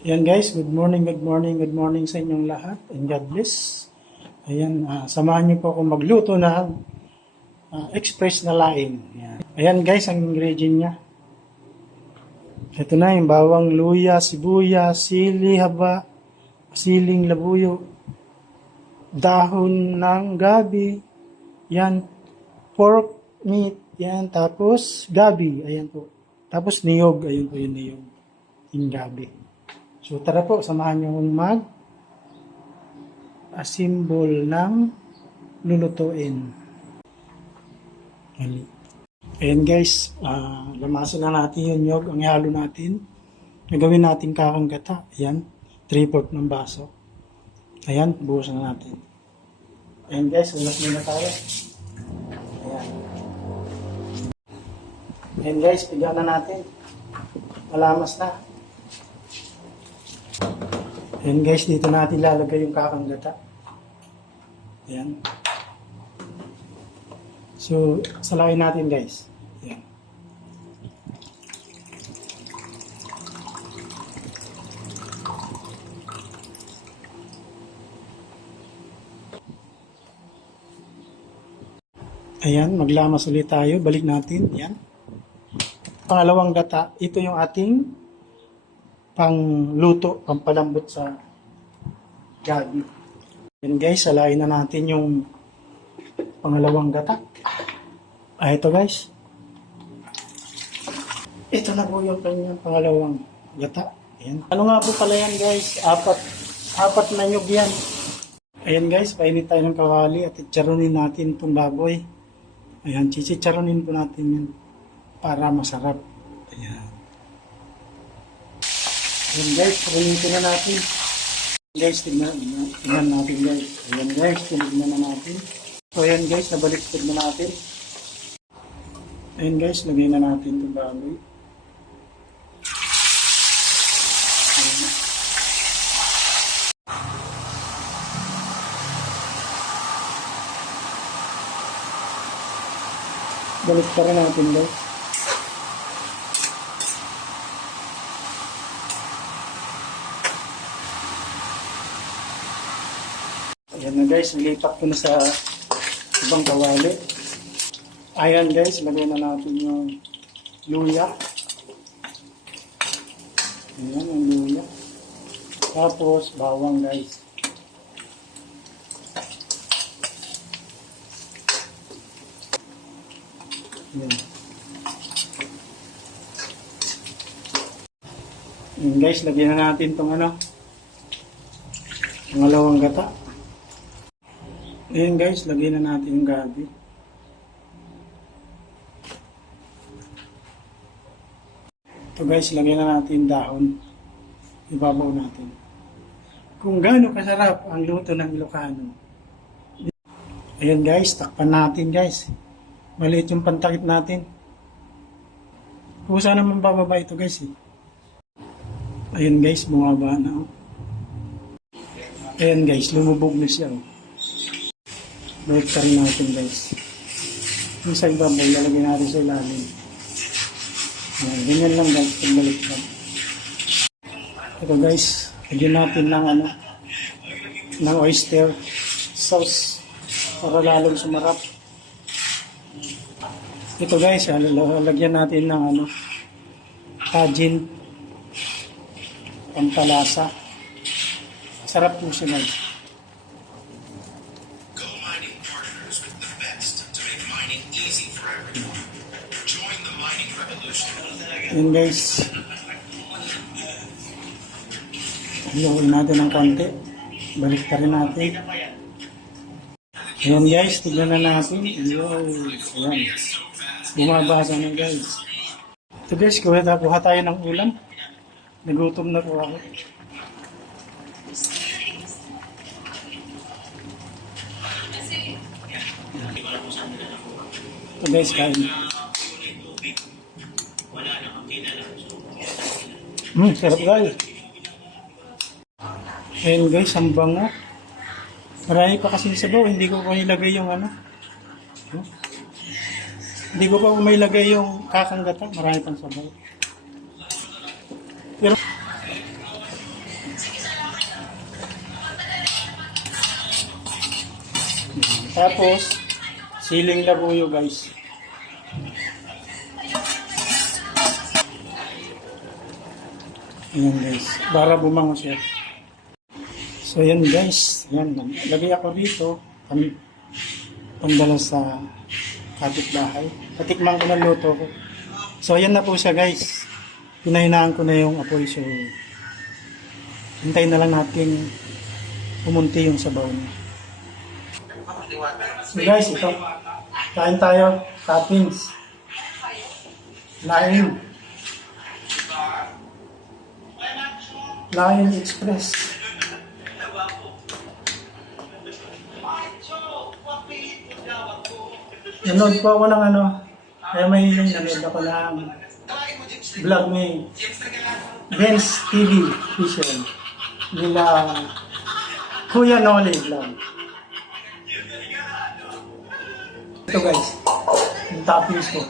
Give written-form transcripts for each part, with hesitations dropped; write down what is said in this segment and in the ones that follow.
Ayan guys, good morning sa inyong lahat and God bless. Ayan, samahan niyo po ako magluto ng express na laing. Ayan guys, ang ingredient niya. Ito na yung bawang, luya, sibuyas, sili, haba, siling labuyo, dahon ng gabi, yan, pork meat, yan, tapos gabi, ayan po. Tapos niyog, ayun po yung niyog, yung gabi. So tara po, samahan niyo akong mag-assemble ng lulutuin. Ayan guys, lamasan na natin yung nyog, ang ihalo natin. Nagawin natin kakang gata. Ayan, 3/4 ng baso. Ayan, buhusan na natin. Ayan guys, ulas muna tayo. Ayan. Ayan guys, pigyan na natin. Malamas na. Ayan guys, dito natin lalagay yung kakang gata. Ayan. So, salain natin guys. Ayan. Ayan, maglamas ulit tayo. Balik natin. Ayan. Pangalawang gata, ito yung ating pangluto, pampalambot sa gabi. Ayan guys, salain na natin yung pangalawang gata. Ito guys. Ito na po yung kanyang pangalawang gata. Ayan. Ano nga po pala yan guys? Apat na nyug yan. Ayan guys, painit tayo ng kawali at itsarunin natin itong baboy. Ayan, chichicharunin po natin yan para masarap. Ayan. Ayan guys, pagunitin na natin. Guys, tignan natin guys. Ayan guys, tignan na natin. So ayan guys, nabaliktad na natin. Ayan guys, lagay na natin itong baboy. Ayan. Baliktad rin natin guys. Ayan na guys, nilipat ko na sa ibang kawali. Ayan guys, lagay na natin yung luya. Ayan yung luya. Tapos bawang guys. Ayan. Ayan guys, lagyan na natin itong pangalawang gata. Ayan guys, lagyan na natin yung gabi. Ito guys, lagyan na natin dahon. Ibabaw natin. Kung gaano kasarap ang luto ng Ilocano. Ayan guys, takpan natin guys. Maliit yung pantakip natin. Kung saan naman bababa ito guys eh. Ayan guys, bumaba na. Ayan guys, lumubog na siya. Balik ka rin natin guys. Yung sa ibabaw, lalagyan natin sa ilalim. Ayan, ganyan lang guys, pagbalik ka. Ito guys, lagyan natin ng oyster sauce para lalong sumarap. Ito guys, lalagyan natin ng tajin, pampalasa. Sarap po siya guys. Yun guys, haluin natin ng konti, balik ka rin natin. Ayan guys, tignan na natin. Ayan, bumabasa na guys. Ito guys, kuha tayo ng ulam. Nagutom na po ako. Ito guys, kain. Sarap guys. Ayan guys, ang bango. Marami pa kasing sabaw, hindi ko pa ilagay yung hindi ko pa may lagay yung kakang gata, marami pang sabaw. Pero Tapos, siling labuyo guys. Ayan guys, para bumango siya. So yan guys, yan. Lagay ako dito, pandala sa kapitbahay. Patikman ko ng luto ko. So ayan na po siya guys. Pinahinaan ko na yung apoy. So, hintayin na lang natin pumunti yung sabaw niya. So guys, ito. Kain tayo. Toppings. Lion Express. Nanood po ako ng kaya may nanood ako ng vlog ni Ben's TV Official nila Kuya Noli Vlog. Ito guys, yung toppings ko.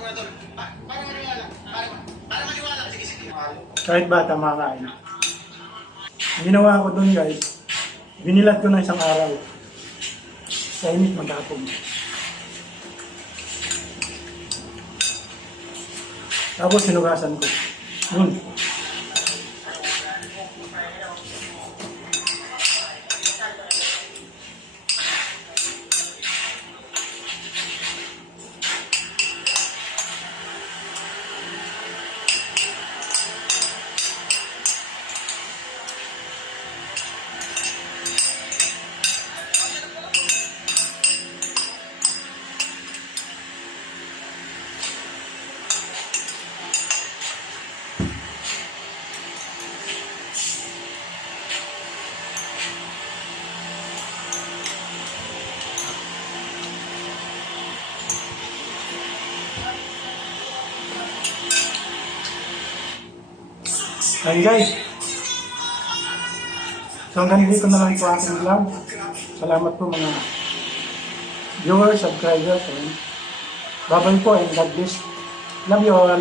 Kahit bata makakain. Ginawa ko dun guys, binilat ko ng isang araw sa init maghapon. Tapos sinugasan ko. Yun. Ayun guys. So hanggang dito na lang po aking vlog. Salamat po mga viewers, subscribers. Bye-bye po and God bless. Love you all.